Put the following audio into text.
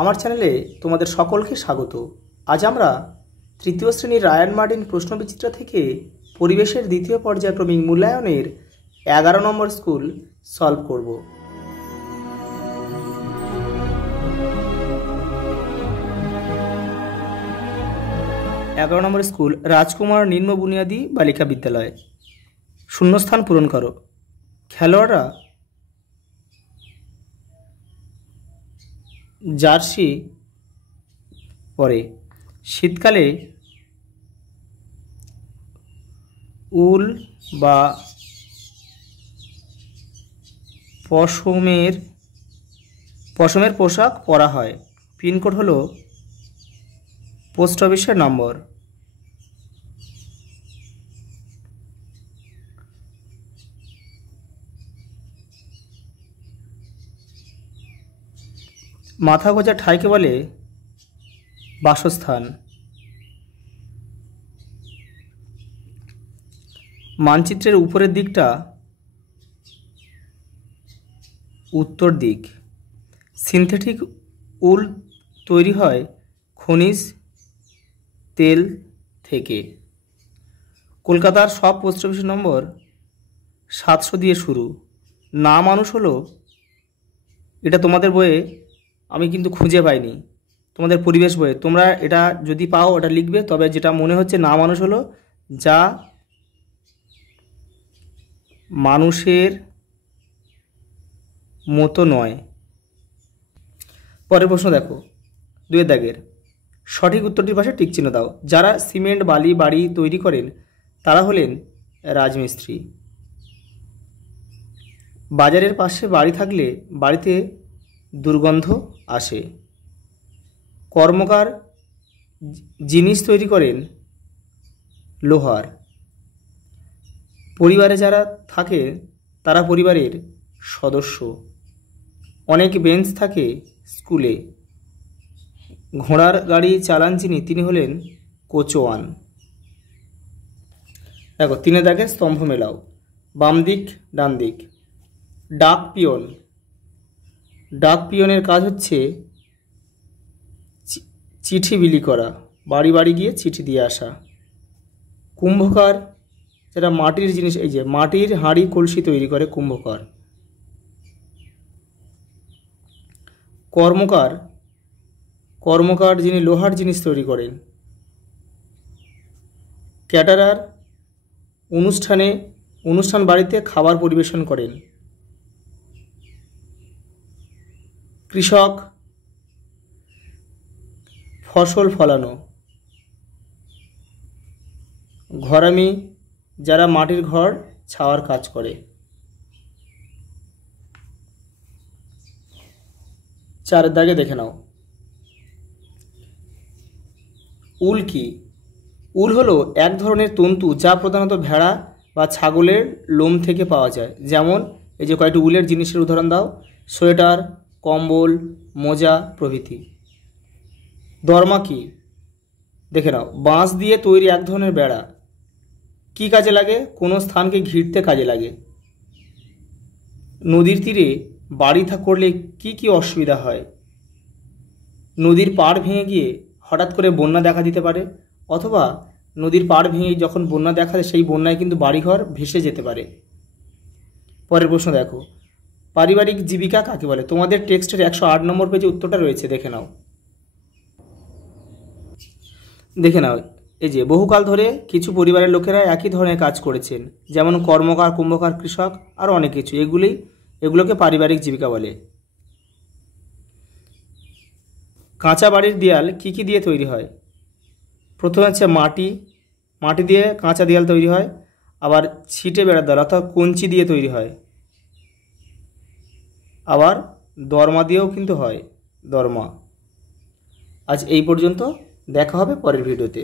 আমার চ্যানেলে তোমাদের সকলকে স্বাগত। আজ আমরা তৃতীয় শ্রেণীর রায়ান মার্টিন প্রশ্নবিচিত্রা থেকে পরিবেশের দ্বিতীয় পর্যায়ক্রমিক মূল্যায়নের 11 নম্বর স্কুল সলভ করব। এগারো নম্বর স্কুল রাজকুমার নিম্ন বুনিয়াদী বালিকা বিদ্যালয়। শূন্যস্থান পূরণ করো। খেলোয়াড়রা জার্সি পরে। শীতকালে উল বা পশমের পোশাক পরা হয়। পিনকোড হলো পোস্ট অফিসের নম্বর। মাথা গোঁজা ঠাইকে বলে বাসস্থান। মানচিত্রের উপরের দিকটা উত্তর দিক। সিনথেটিক উল তৈরি হয় খনিজ তেল থেকে। কলকাতার সব পোস্ট অফিস নম্বর 700 দিয়ে শুরু। না মানুষ হলো, এটা তোমাদের বইয়ে আমি কিন্তু খুঁজে পাইনি, তোমাদের পরিবেশ বইয়ে তোমরা এটা যদি পাও ওটা লিখবে। তবে যেটা মনে হচ্ছে না মানুষ হলো যা মানুষের মতো নয়। পরের প্রশ্ন দেখো, 2 দাগের। সঠিক উত্তরটির পাশে টিক চিহ্ন দাও। যারা সিমেন্ট বালি বাড়ি তৈরি করেন তারা হলেন রাজমিস্ত্রি। বাজারের পাশে বাড়ি থাকলে বাড়িতে দুর্গন্ধ আসে। কর্মকার জিনিস তৈরি করেন লোহার। পরিবারে যারা থাকে তারা পরিবারের সদস্য। অনেক বেঞ্চ থাকে স্কুলে। ঘোড়ার গাড়ি চালান যিনি তিনি হলেন কোচওয়ান। দেখো 3 দাগে স্তম্ভ মেলাও। বাম দিক ডান দিক। ডাক পিয়ন। ডাক পিয়নের কাজ হচ্ছে চিঠি বিলি করা, বাড়ি বাড়ি গিয়ে চিঠি দিয়ে আসা। কুম্ভকার যারা মাটির জিনিস, এই যে মাটির হাঁড়ি কলসি তৈরি করে কুম্ভকার। কর্মকার যিনি লোহার জিনিস তৈরি করেন। ক্যাটারার অনুষ্ঠান বাড়িতে খাবার পরিবেশন করেন। কৃষক ফসল ফলানো। ঘরামি যারা মাটির ঘর ছাওয়ার কাজ করে। 4 দাগে দেখে নাও। উল কি? উল হলো এক ধরনের তন্তু যা প্রধানত ভেড়া বা ছাগলের লোম থেকে পাওয়া যায়। যেমন এই যে কয়েকটি উলের জিনিসের উদাহরণ দাও। সোয়েটার, কম্বল, মোজা প্রভৃতি। দরমা কি? দেখে নাও। বাঁশ দিয়ে তৈরি এক ধরনের বেড়া। কি কাজে লাগে? কোনো স্থানকে ঘিরতে কাজে লাগে। নদীর তীরে বাড়ি করলে কি কি অসুবিধা হয়? নদীর পাড় ভেঙে গিয়ে হঠাৎ করে বন্যা দেখা দিতে পারে, অথবা নদীর পাড় ভেঙে যখন বন্যা দেখা দেয় সেই বন্যায় কিন্তু বাড়িঘর ভেসে যেতে পারে। পরের প্রশ্ন দেখো, পারিবারিক জীবিকা কাকে বলে? তোমাদের টেক্সটের 108 নম্বর পেজে উত্তরটা রয়েছে, দেখে নাও। এই যে বহুকাল ধরে কিছু পরিবারের লোকেরা একই ধরনের কাজ করেছেন, যেমন কর্মকার, কুম্ভকার, কৃষক, আরও অনেক কিছু। এগুলোকে পারিবারিক জীবিকা বলে। কাঁচা বাড়ির দেয়াল কি কি দিয়ে তৈরি হয়? প্রথমে হচ্ছে মাটি দিয়ে কাঁচা দেয়াল তৈরি হয়। আবার ছিটে বেড়ার দেয়াল অর্থাৎ কঞ্চি দিয়ে তৈরি হয়। আবার দরমা দিয়েও কিন্তু হয়, দরমা। আজ এই পর্যন্ত, দেখা হবে পরের ভিডিওতে।